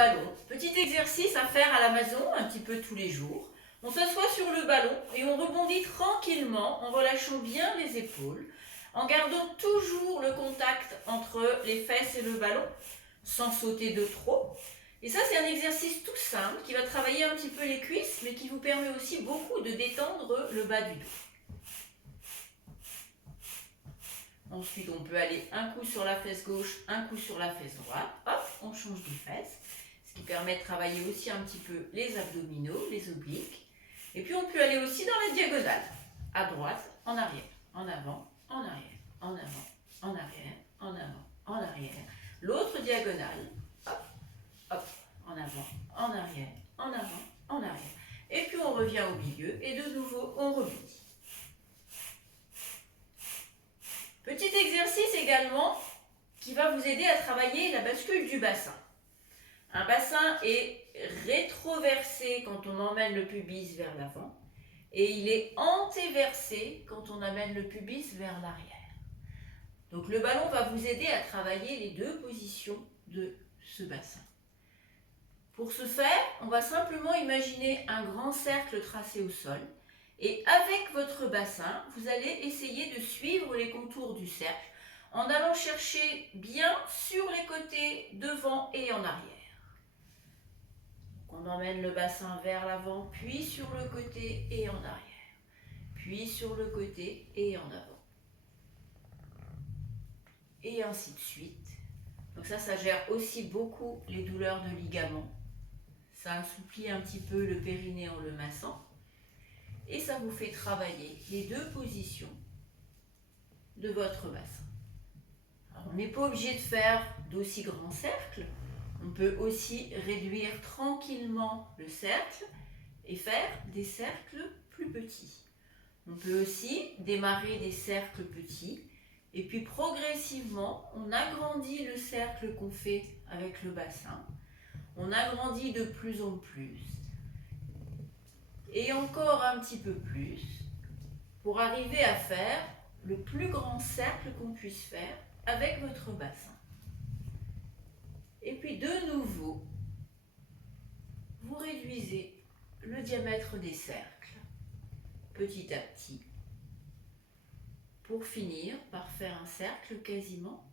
ballon. Petit exercice à faire à la maison, un petit peu tous les jours. On s'assoit sur le ballon et on rebondit tranquillement en relâchant bien les épaules, en gardant toujours le contact entre les fesses et le ballon, sans sauter de trop. Et ça, c'est un exercice tout simple qui va travailler un petit peu les cuisses, mais qui vous permet aussi beaucoup de détendre le bas du dos. Ensuite, on peut aller un coup sur la fesse gauche, un coup sur la fesse droite. Hop, on change de fesse. Ce qui permet de travailler aussi un petit peu les abdominaux, les obliques. Et puis, on peut aller aussi dans la diagonale. À droite, en arrière, en avant, en arrière, en avant, en arrière, en avant, en arrière. L'autre diagonale. Hop, hop, en avant, en arrière, en avant, en arrière. Et puis, on revient au milieu et de nouveau, on rebondit. Petit exercice également qui va vous aider à travailler la bascule du bassin. Un bassin est rétroversé quand on emmène le pubis vers l'avant et il est antéversé quand on amène le pubis vers l'arrière. Donc le ballon va vous aider à travailler les deux positions de ce bassin. Pour ce faire, on va simplement imaginer un grand cercle tracé au sol. Et avec votre bassin, vous allez essayer de suivre les contours du cercle en allant chercher bien sur les côtés, devant et en arrière. Donc on emmène le bassin vers l'avant, puis sur le côté et en arrière. Puis sur le côté et en avant. Et ainsi de suite. Donc ça gère aussi beaucoup les douleurs de ligaments. Ça assouplit un petit peu le périnée en le massant. Et ça vous fait travailler les deux positions de votre bassin. Alors, on n'est pas obligé de faire d'aussi grands cercles. On peut aussi réduire tranquillement le cercle et faire des cercles plus petits. On peut aussi démarrer des cercles petits et puis progressivement, on agrandit le cercle qu'on fait avec le bassin. On agrandit de plus en plus. Et encore un petit peu plus pour arriver à faire le plus grand cercle qu'on puisse faire avec votre bassin. Et puis de nouveau, vous réduisez le diamètre des cercles petit à petit pour finir par faire un cercle quasiment